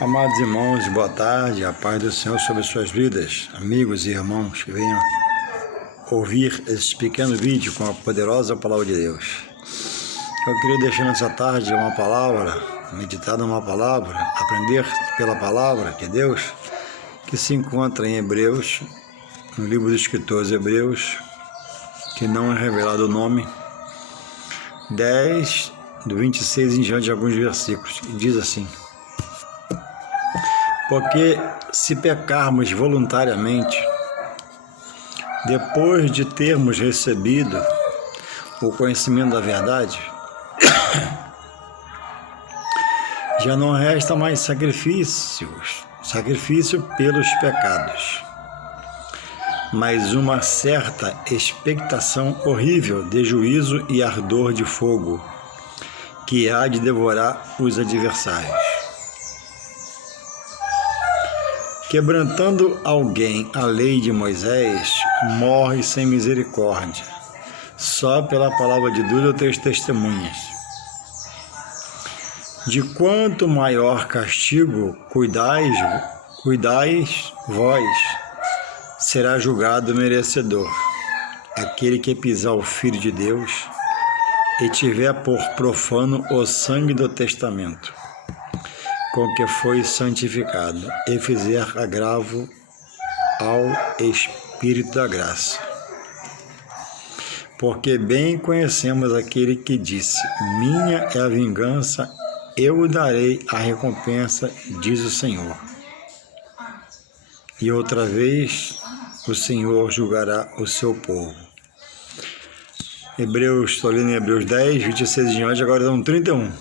Amados irmãos, boa tarde, a paz do Senhor sobre suas vidas, amigos e irmãos que venham ouvir esse pequeno vídeo com a poderosa palavra de Deus. Eu queria deixar nessa tarde uma palavra, meditar numa palavra, aprender pela palavra de Deus, que se encontra em Hebreus, no livro dos escritores Hebreus, que não é revelado o nome, 10, do 26 em diante, alguns versículos, e diz assim: porque se pecarmos voluntariamente, depois de termos recebido o conhecimento da verdade, já não resta mais sacrifício pelos pecados, mas uma certa expectação horrível de juízo e ardor de fogo, que há de devorar os adversários. Quebrantando alguém a lei de Moisés, morre sem misericórdia, só pela palavra de duas ou três testemunhas. De quanto maior castigo cuidais vós, será julgado merecedor aquele que pisar o Filho de Deus e tiver por profano o sangue do testamento, com que foi santificado, e fizer agravo ao Espírito da graça. Porque bem conhecemos aquele que disse: minha é a vingança, eu darei a recompensa, diz o Senhor. E outra vez o Senhor julgará o seu povo. Estou lendo em Hebreus 10, 26 em diante, agora estamos 31.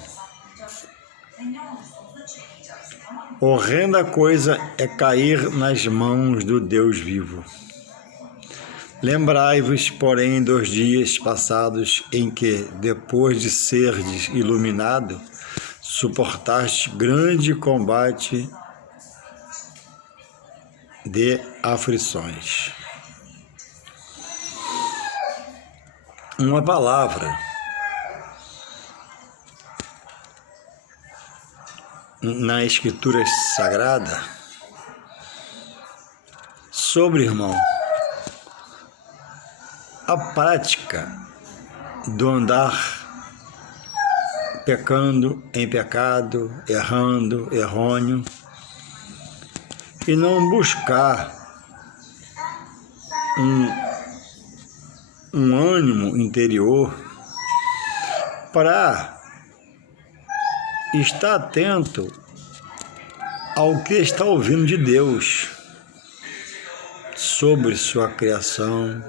Horrenda coisa é cair nas mãos do Deus vivo. Lembrai-vos, porém, dos dias passados em que, depois de serdes iluminado, suportaste grande combate de aflições. Uma palavra na Escritura Sagrada sobre, irmão, a prática do andar pecando em pecado, errando, errôneo, e não buscar um ânimo interior para estar atento ao que está ouvindo de Deus sobre sua criação,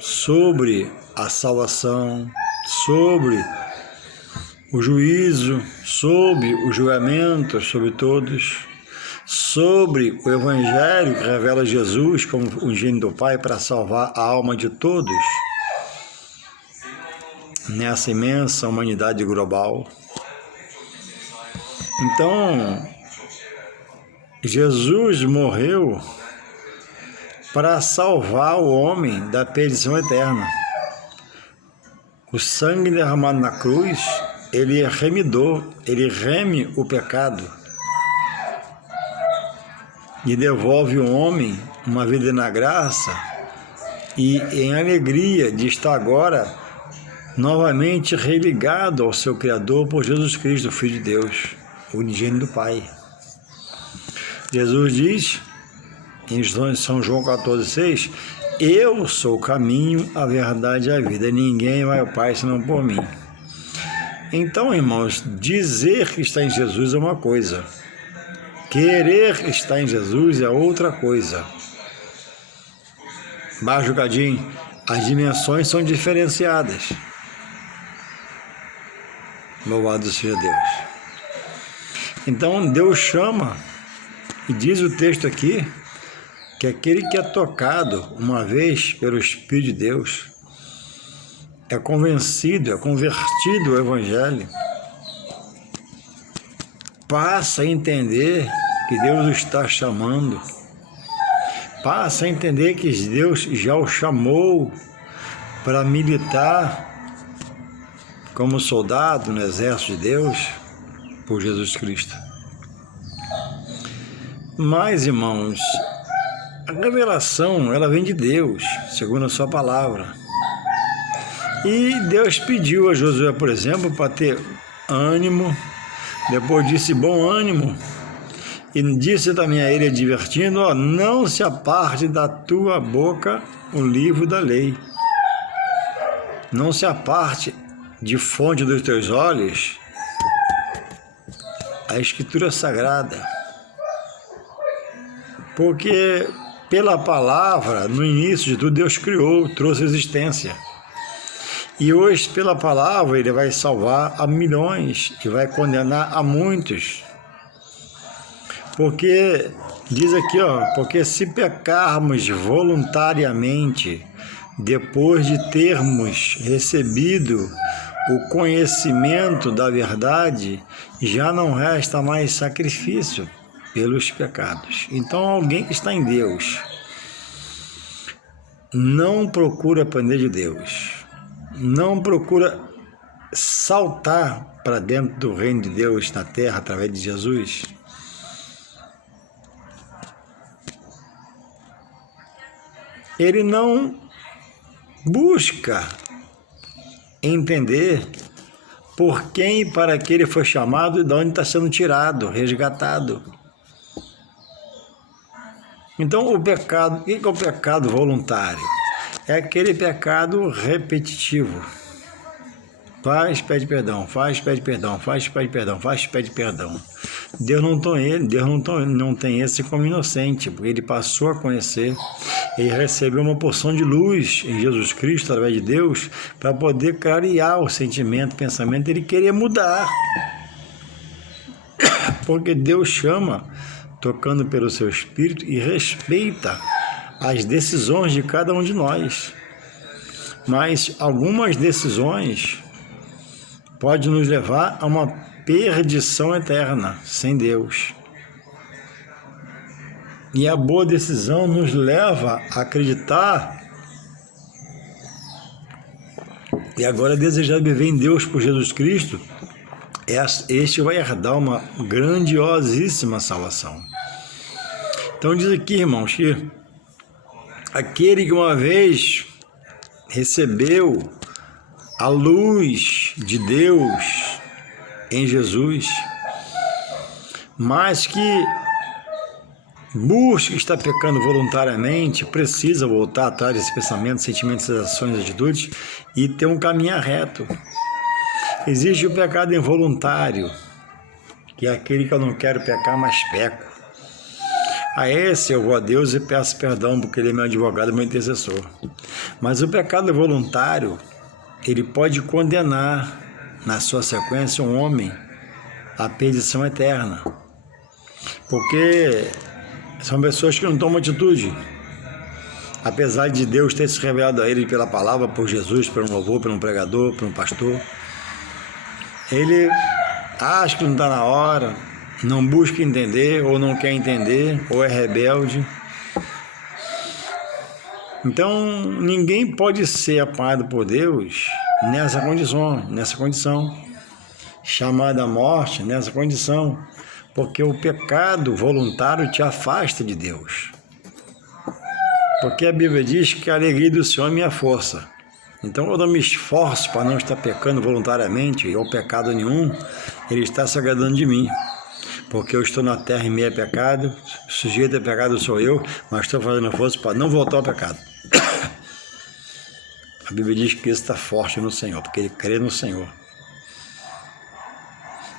sobre a salvação, sobre o juízo, sobre o julgamento sobre todos, sobre o Evangelho que revela Jesus como o gênio do Pai para salvar a alma de todos nessa imensa humanidade global. Então, Jesus morreu para salvar o homem da perdição eterna. O sangue derramado na cruz, ele reme o pecado e devolve ao homem uma vida na graça e em alegria de estar agora novamente religado ao seu Criador por Jesus Cristo, o Filho de Deus, o unigênito do Pai. Jesus diz em São João 14,6: eu sou o caminho, a verdade e a vida, ninguém vai ao Pai senão por mim. Então, irmãos, dizer que está em Jesus é uma coisa, querer estar em Jesus é outra coisa. Baixo cadinho, as dimensões são diferenciadas. Louvado seja Deus. Então, Deus chama, e diz o texto aqui, que aquele que é tocado uma vez pelo Espírito de Deus, é convencido, é convertido ao Evangelho, passa a entender que Deus o está chamando, passa a entender que Deus já o chamou para militar como soldado no exército de Deus por Jesus Cristo. Mas, irmãos, a revelação, ela vem de Deus, segundo a sua palavra. E Deus pediu a Josué, por exemplo, para ter ânimo. Depois disse, bom ânimo. E disse também a ele, advertindo, ó, não se aparte da tua boca o livro da lei. Não se aparte de fonte dos teus olhos a Escritura Sagrada. Porque pela palavra, no início de tudo, Deus criou, trouxe existência. E hoje, pela palavra, Ele vai salvar a milhões e vai condenar a muitos. Porque, diz aqui, ó, porque se pecarmos voluntariamente, depois de termos recebido o conhecimento da verdade, já não resta mais sacrifício pelos pecados. Então, alguém que está em Deus não procura aprender de Deus, não procura saltar para dentro do reino de Deus na terra através de Jesus. Ele não busca entender por quem e para que ele foi chamado e de onde está sendo tirado, resgatado. Então, o pecado, o que é o pecado voluntário? É aquele pecado repetitivo. Faz, pede perdão, faz, pede perdão, faz, pede perdão, faz, pede perdão. Deus não tem esse como inocente, porque ele passou a conhecer, ele recebeu uma porção de luz em Jesus Cristo, através de Deus, para poder clarear o sentimento, o pensamento, ele queria mudar. Porque Deus chama, tocando pelo seu Espírito, e respeita as decisões de cada um de nós. Mas algumas decisões podem nos levar a uma perdição eterna, sem Deus. E a boa decisão nos leva a acreditar e agora desejar viver em Deus por Jesus Cristo. Este vai herdar uma grandiosíssima salvação. Então diz aqui, irmãos, que aquele que uma vez recebeu a luz de Deus em Jesus, mas que busca estar pecando voluntariamente, precisa voltar atrás desse pensamento, sentimentos, ações, atitudes e ter um caminho reto. Existe o pecado involuntário, que é aquele que eu não quero pecar, mas peco. A esse eu vou a Deus e peço perdão, porque Ele é meu advogado, meu intercessor. Mas o pecado voluntário, ele pode condenar, na sua sequência, um homem à perdição eterna. Porque são pessoas que não tomam atitude. Apesar de Deus ter se revelado a ele pela palavra, por Jesus, por um louvor, por um pregador, por um pastor, ele acha que não está na hora, não busca entender, ou não quer entender, ou é rebelde. Então, ninguém pode ser apanhado por Deus nessa condição, chamada à morte nessa condição, porque o pecado voluntário te afasta de Deus. Porque a Bíblia diz que a alegria do Senhor é minha força. Então, quando eu me esforço para não estar pecando voluntariamente, ou pecado nenhum, Ele está se agradando de mim. Porque eu estou na terra em meio a pecado, sujeito a pecado sou eu, mas estou fazendo força para não voltar ao pecado. A Bíblia diz que isso está forte no Senhor, porque ele crê no Senhor.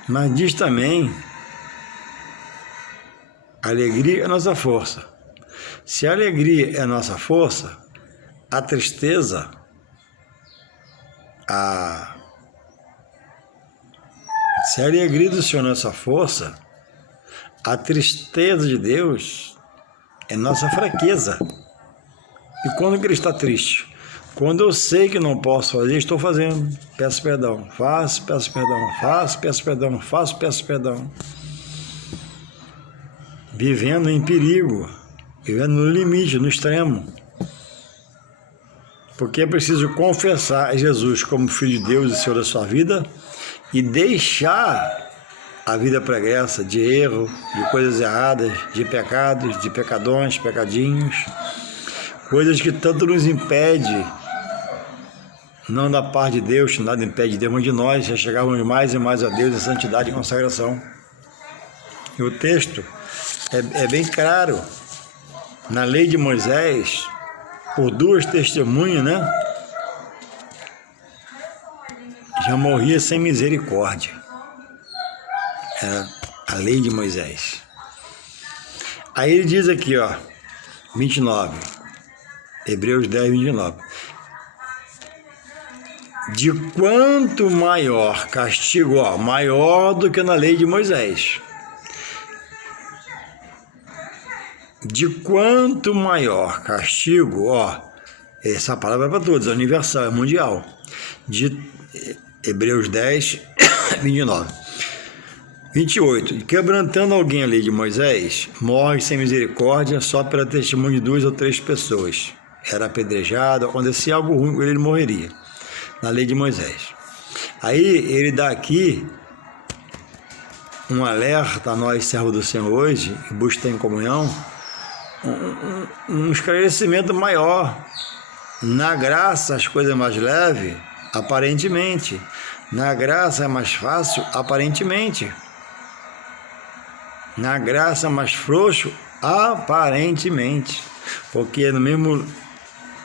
Mas diz também, a alegria é nossa força. Se a alegria é nossa força, a tristeza, se a alegria do Senhor é nossa força, a tristeza de Deus é nossa fraqueza. E quando que ele está triste? Quando eu sei que não posso fazer, estou fazendo. Peço perdão, faço, peço perdão, faço, peço perdão, faço, peço perdão. Vivendo em perigo, vivendo no limite, no extremo. Porque é preciso confessar a Jesus como Filho de Deus e Senhor da sua vida e deixar a vida pregressa de erro, de coisas erradas, de pecados, de pecadões, pecadinhos, coisas que tanto nos impede, não da parte de Deus, nada impede de Deus, mas de nós já chegarmos mais e mais a Deus em santidade e consagração. E o texto é bem claro. Na lei de Moisés, por 2 testemunhas, né? Já morria sem misericórdia. Era a lei de Moisés. Aí ele diz aqui, ó, 29, Hebreus 10, 29. De quanto maior castigo, ó, maior do que na lei de Moisés. De quanto maior castigo, ó, essa palavra é para todos, é universal, é mundial. De Hebreus 10, 29. 28. Quebrantando alguém a lei de Moisés, morre sem misericórdia só pela testemunho de 2 ou 3 pessoas. Era apedrejado, acontecia algo ruim com ele, ele morreria. Na lei de Moisés. Aí ele dá aqui um alerta a nós, servos do Senhor hoje, que buscam em comunhão, um esclarecimento maior. Na graça as coisas mais leves, aparentemente. Na graça é mais fácil, aparentemente. Na graça é mais frouxo, aparentemente. Porque no mesmo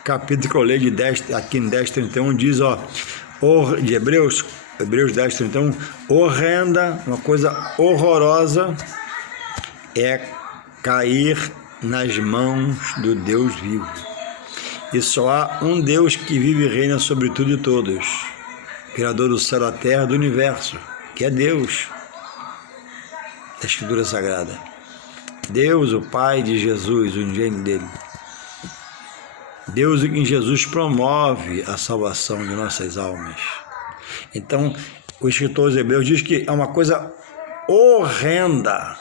capítulo que eu leio de 10, aqui em 10:31, diz, ó, de Hebreus 10:31, horrenda, uma coisa horrorosa é cair nas mãos do Deus vivo. E só há um Deus que vive e reina sobre tudo e todos, Criador do céu, da terra, do universo, que é Deus, da Escritura Sagrada. Deus, o Pai de Jesus, o unigênito dele. Deus em Jesus promove a salvação de nossas almas. Então, o escritor aos Hebreus diz que é uma coisa horrenda,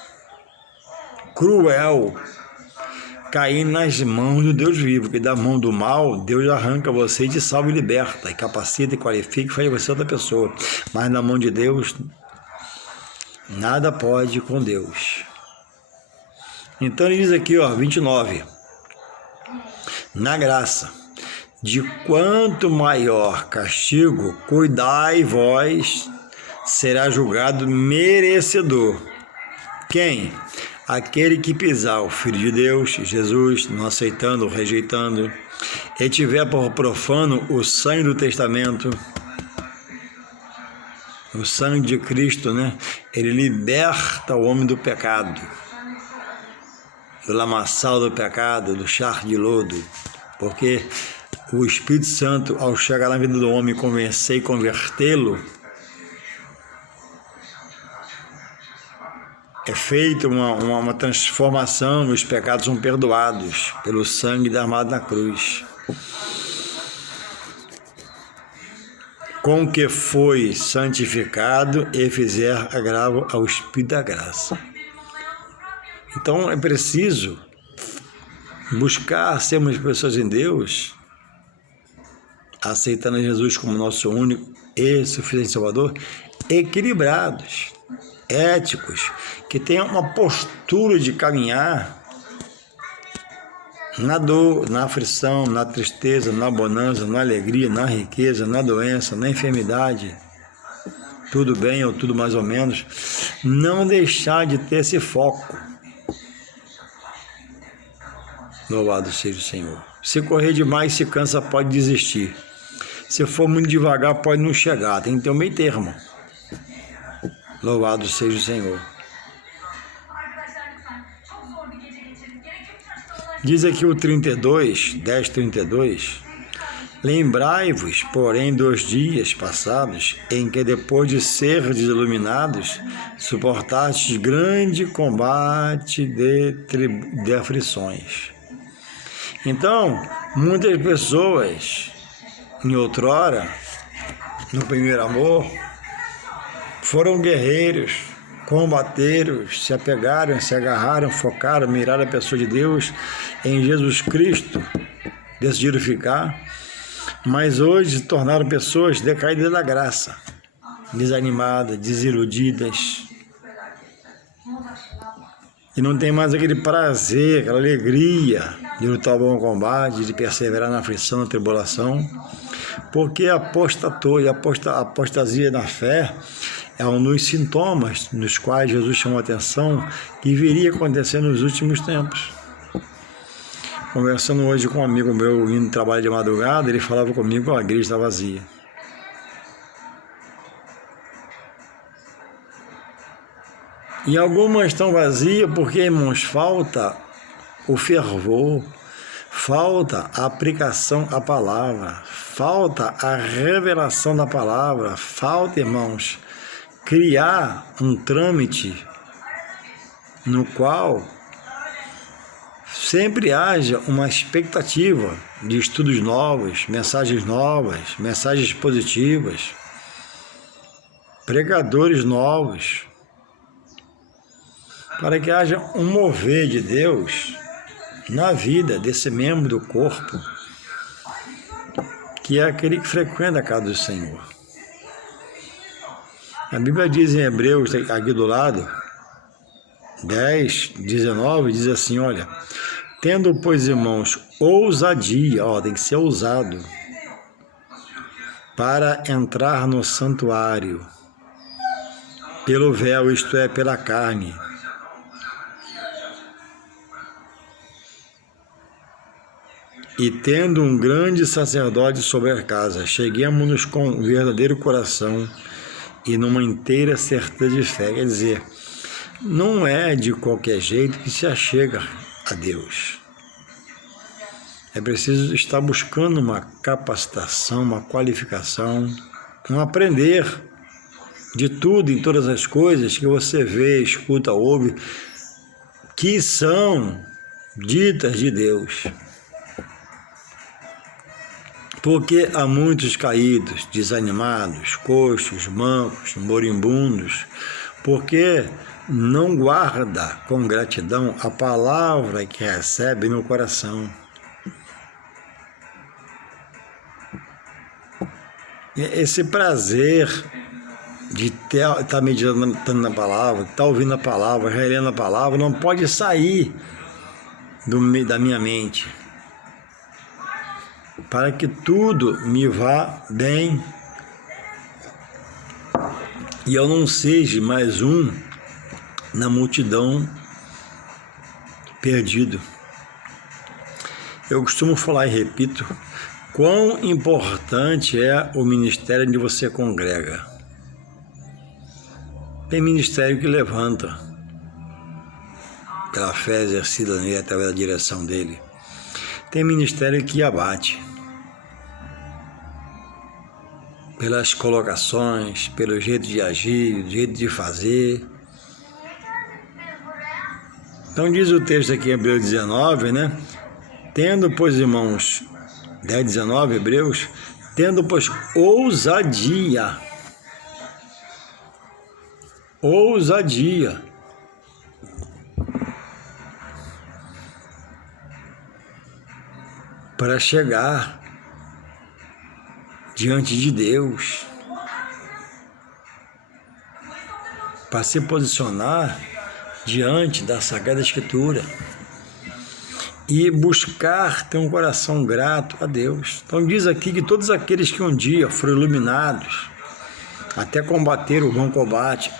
cruel, cair nas mãos do Deus vivo, que da mão do mal, Deus arranca você e te salva e liberta, e capacita e qualifica e faz você outra pessoa. Mas na mão de Deus, nada pode com Deus. Então ele diz aqui, ó, 29, na graça, de quanto maior castigo, cuidai vós, será julgado merecedor. Quem? Aquele que pisar o Filho de Deus, Jesus, não aceitando, rejeitando, e tiver por profano o sangue do testamento, o sangue de Cristo, né? Ele liberta o homem do pecado, do lamaçal do pecado, do charco de lodo, porque o Espírito Santo, ao chegar na vida do homem, convencer e convertê-lo, é feita uma transformação, os pecados são perdoados pelo sangue derramado na cruz. Com que foi santificado e fizer agravo ao Espírito da graça. Então é preciso buscar sermos pessoas em Deus, aceitando Jesus como nosso único e suficiente Salvador, equilibrados, éticos, que tenham uma postura de caminhar na dor, na aflição, na tristeza, na bonança, na alegria, na riqueza, na doença, na enfermidade, tudo bem ou tudo mais ou menos, não deixar de ter esse foco. Louvado seja o Senhor. Se correr demais, se cansa, pode desistir. Se for muito devagar, pode não chegar. Tem que ter um meio termo. Louvado seja o Senhor. Diz aqui o 32, 10:32. Lembrai-vos, porém, dos dias passados, em que depois de serdes iluminados, suportastes grande combate de aflições. Então, muitas pessoas, em outrora, no primeiro amor, foram guerreiros, combateram, se apegaram, se agarraram, focaram, miraram a pessoa de Deus em Jesus Cristo, decidiram ficar, mas hoje se tornaram pessoas decaídas da graça, desanimadas, desiludidas, E não tem mais aquele prazer, aquela alegria de lutar o bom combate, de perseverar na aflição, na tribulação, porque apostatou e a apostasia na fé é um dos sintomas nos quais Jesus chamou a atenção que viria a acontecer nos últimos tempos. Conversando hoje com um amigo meu, indo trabalhar de madrugada, ele falava comigo, a igreja está vazia. E algumas estão vazias porque, irmãos, falta o fervor, falta a aplicação à palavra, falta a revelação da palavra, falta, irmãos, criar um trâmite no qual sempre haja uma expectativa de estudos novos, mensagens positivas, pregadores novos, para que haja um mover de Deus na vida desse membro do corpo, que é aquele que frequenta a casa do Senhor. A Bíblia diz em Hebreus, aqui do lado, 10, 19, diz assim, olha, tendo, pois, irmãos, ousadia, tem que ser ousado, para entrar no santuário, pelo véu, isto é, pela carne, e tendo um grande sacerdote sobre a casa, cheguemo-nos com verdadeiro coração e numa inteira certeza de fé. Quer dizer, não é de qualquer jeito que se achega a Deus. É preciso estar buscando uma capacitação, uma qualificação, um aprender de tudo, em todas as coisas que você vê, escuta, ouve, que são ditas de Deus. Porque há muitos caídos, desanimados, coxos, mancos, moribundos, porque não guarda com gratidão a palavra que recebe no coração. Esse prazer de estar meditando na palavra, estar ouvindo a palavra, relendo a palavra, não pode sair da minha mente, para que tudo me vá bem e eu não seja mais um na multidão perdido. Eu costumo falar e repito, quão importante é o ministério onde você congrega. Tem ministério que levanta, pela fé exercida nele, através da direção dele. Tem ministério que abate, pelas colocações, pelo jeito de agir, jeito de fazer. Então diz o texto aqui em Hebreus 19, né? Tendo, pois, irmãos, 10, 19, Hebreus, tendo, pois, ousadia, para chegar diante de Deus, para se posicionar diante da Sagrada Escritura e buscar ter um coração grato a Deus. Então diz aqui que todos aqueles que um dia foram iluminados, até combater o bom combate,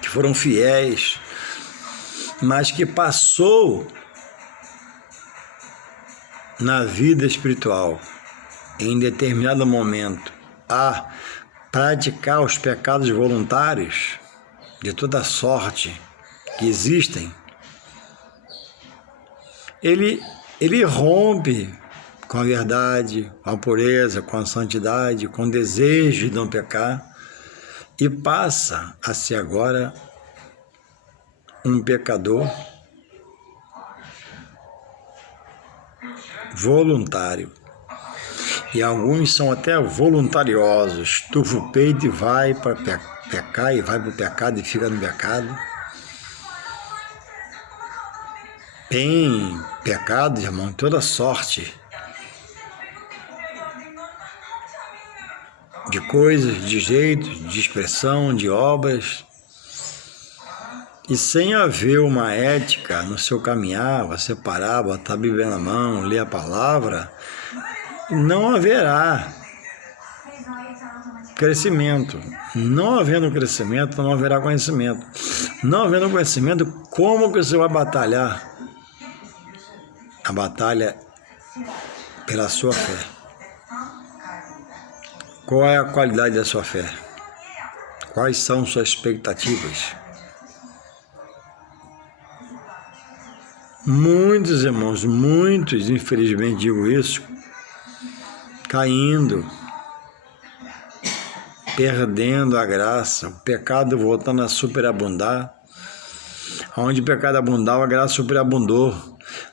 que foram fiéis, mas que passou na vida espiritual, em determinado momento, a praticar os pecados voluntários de toda sorte que existem, ele rompe com a verdade, com a pureza, com a santidade, com o desejo de não pecar e passa a ser agora um pecador voluntário. E alguns são até voluntariosos, tufa o peito e vai para pecar, e vai para o pecado e fica no pecado. Tem pecado, irmão, toda sorte de coisas, de jeitos, de expressão, de obras E sem haver uma ética no seu caminhar, você parar, botar a Bíblia na mão, ler a palavra, não haverá crescimento. Não havendo crescimento, não haverá conhecimento. Não havendo conhecimento, como que você vai batalhar? A batalha pela sua fé. Qual é a qualidade da sua fé? Quais são suas expectativas? Muitos irmãos, muitos, infelizmente digo isso, caindo, perdendo a graça, o pecado voltando a superabundar. Onde o pecado abundava, a graça superabundou.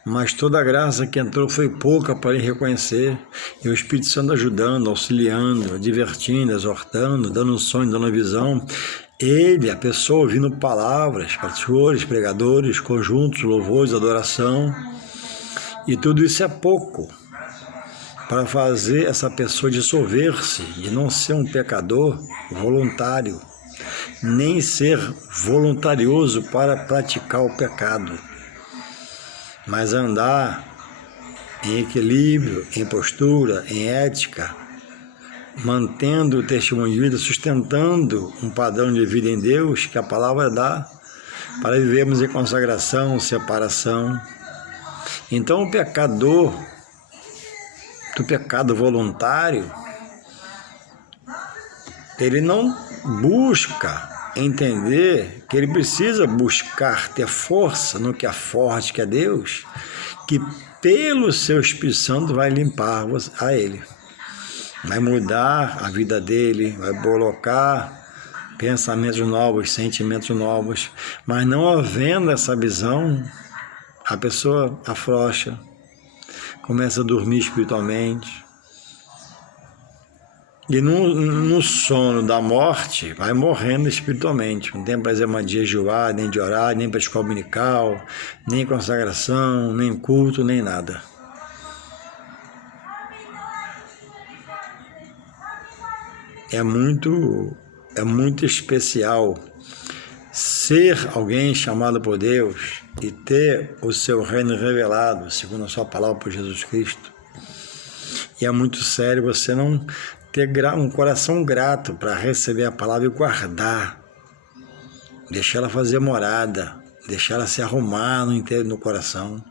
Mas toda a graça que entrou foi pouca para ele reconhecer. E o Espírito Santo ajudando, auxiliando, divertindo, exortando, dando um sonho, dando visão. Ele, a pessoa, ouvindo palavras, pastores, pregadores, conjuntos, louvores, adoração. E tudo isso é pouco para fazer essa pessoa dissolver-se e não ser um pecador voluntário, nem ser voluntarioso para praticar o pecado, mas andar em equilíbrio, em postura, em ética, mantendo o testemunho de vida, sustentando um padrão de vida em Deus que a palavra dá, para vivermos em consagração, separação. Então o pecador, do pecado voluntário, ele não busca entender que ele precisa buscar ter força no que é forte, que é Deus, que pelo seu Espírito Santo vai limpar a ele, vai mudar a vida dele, vai colocar pensamentos novos, sentimentos novos, mas não havendo essa visão, a pessoa afrouxa, começa a dormir espiritualmente, e no sono da morte vai morrendo espiritualmente. Não tem prazer mais de jejuar, nem de orar, nem para escola dominical, nem consagração, nem culto, nem nada. É muito especial ser alguém chamado por Deus e ter o seu reino revelado, segundo a sua palavra por Jesus Cristo. E é muito sério você não ter um coração grato para receber a palavra e guardar, deixar ela fazer morada, deixar ela se arrumar no coração.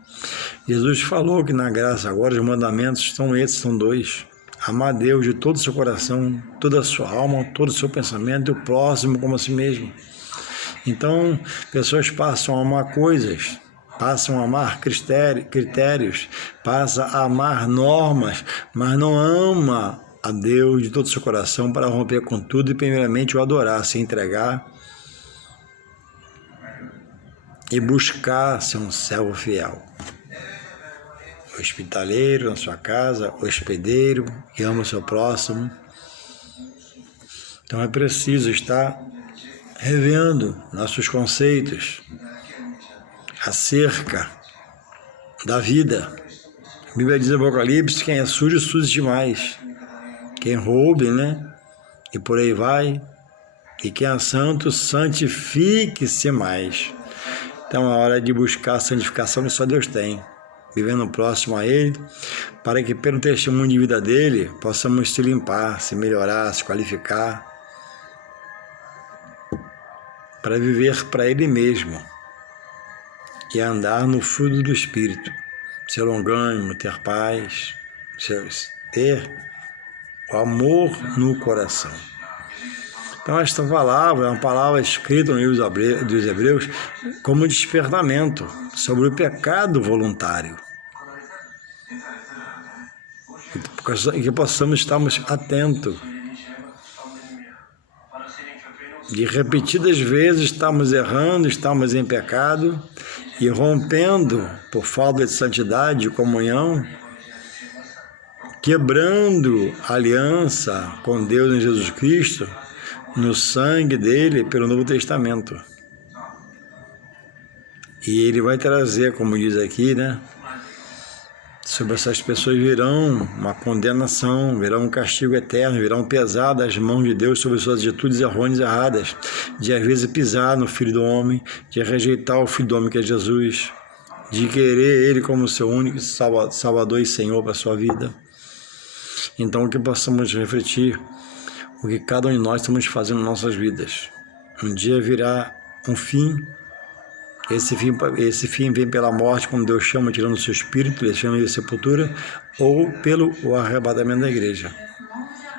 Jesus falou que na graça agora os mandamentos são dois: amar a Deus de todo o seu coração, toda a sua alma, todo o seu pensamento, e o próximo como a si mesmo. Então, pessoas passam a amar coisas, passam a amar critérios, passam a amar normas, mas não ama a Deus de todo o seu coração para romper com tudo e primeiramente o adorar, se entregar e buscar ser um servo fiel. Hospitaleiro na sua casa, hospedeiro, que ama o seu próximo. Então é preciso estar revendo nossos conceitos acerca da vida. A Bíblia diz no Apocalipse: quem é sujo, sujo demais. Quem roube, né? E por aí vai. E quem é santo, santifique-se mais. Então é hora de buscar a santificação que só Deus tem, vivendo próximo a Ele, para que pelo testemunho de vida dele possamos se limpar, se melhorar, se qualificar, para viver para Ele mesmo e andar no fruto do Espírito, ser longânimo, ter paz, ter o amor no coração. Então esta palavra é uma palavra escrita no livro dos Hebreus como despertamento sobre o pecado voluntário, e que possamos estarmos atentos. De repetidas vezes estamos errando, estamos em pecado e rompendo por falta de santidade, de comunhão, quebrando a aliança com Deus em Jesus Cristo, no sangue dele, pelo Novo Testamento. E ele vai trazer, como diz aqui, né? Sobre essas pessoas virão uma condenação, virão um castigo eterno, virão pesadas as mãos de Deus sobre suas atitudes errôneas e erradas, de às vezes pisar no Filho do Homem, de rejeitar o Filho do Homem que é Jesus, de querer Ele como seu único Salvador e Senhor para a sua vida. Então que possamos refletir o que cada um de nós estamos fazendo em nossas vidas. Um dia virá um fim. Esse fim vem pela morte, como Deus chama, tirando o seu espírito, deixando ele sepultura, ou pelo arrebatamento da igreja.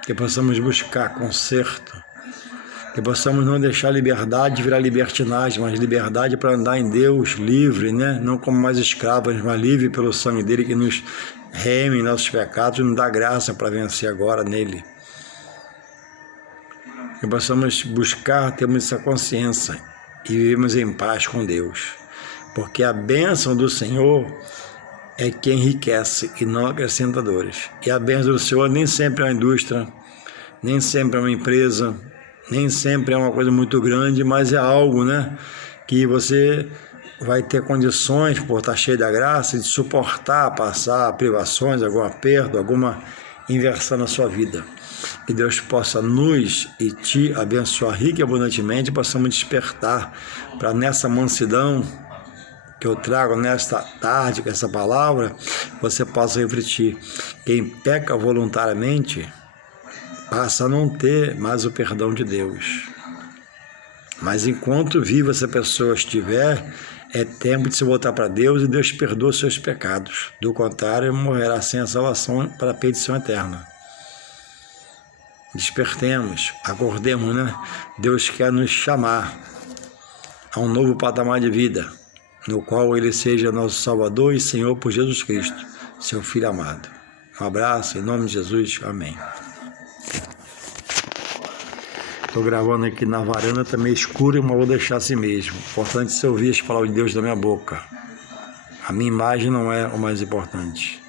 Que possamos buscar conserto, que possamos não deixar liberdade virar libertinagem, mas liberdade para andar em Deus livre, né? Não como mais escravos, mas livre pelo sangue dele que nos reme em nossos pecados e nos dá graça para vencer agora nele. Que possamos buscar, termos essa consciência e vivemos em paz com Deus, porque a bênção do Senhor é que enriquece e não acrescenta dores. E a bênção do Senhor nem sempre é uma indústria, nem sempre é uma empresa, nem sempre é uma coisa muito grande, mas é algo, né, que você vai ter condições, por estar cheio da graça, de suportar, passar privações, algum aperto, alguma inversão na sua vida. Que Deus possa nos e te abençoar rica e abundantemente, possamos despertar para nessa mansidão que eu trago nesta tarde, com essa palavra, você possa refletir. Quem peca voluntariamente passa a não ter mais o perdão de Deus. Mas enquanto viva essa pessoa estiver, é tempo de se voltar para Deus e Deus perdoa seus pecados. Do contrário, morrerá sem a salvação para a perdição eterna. Despertemos, acordemos, né? Deus quer nos chamar a um novo patamar de vida, no qual Ele seja nosso Salvador e Senhor por Jesus Cristo, seu Filho amado. Um abraço, em nome de Jesus, amém. Estou gravando aqui na varanda, está meio escuro, mas vou deixar assim mesmo. Importante se ouvir as palavras de Deus da minha boca. A minha imagem não é o mais importante.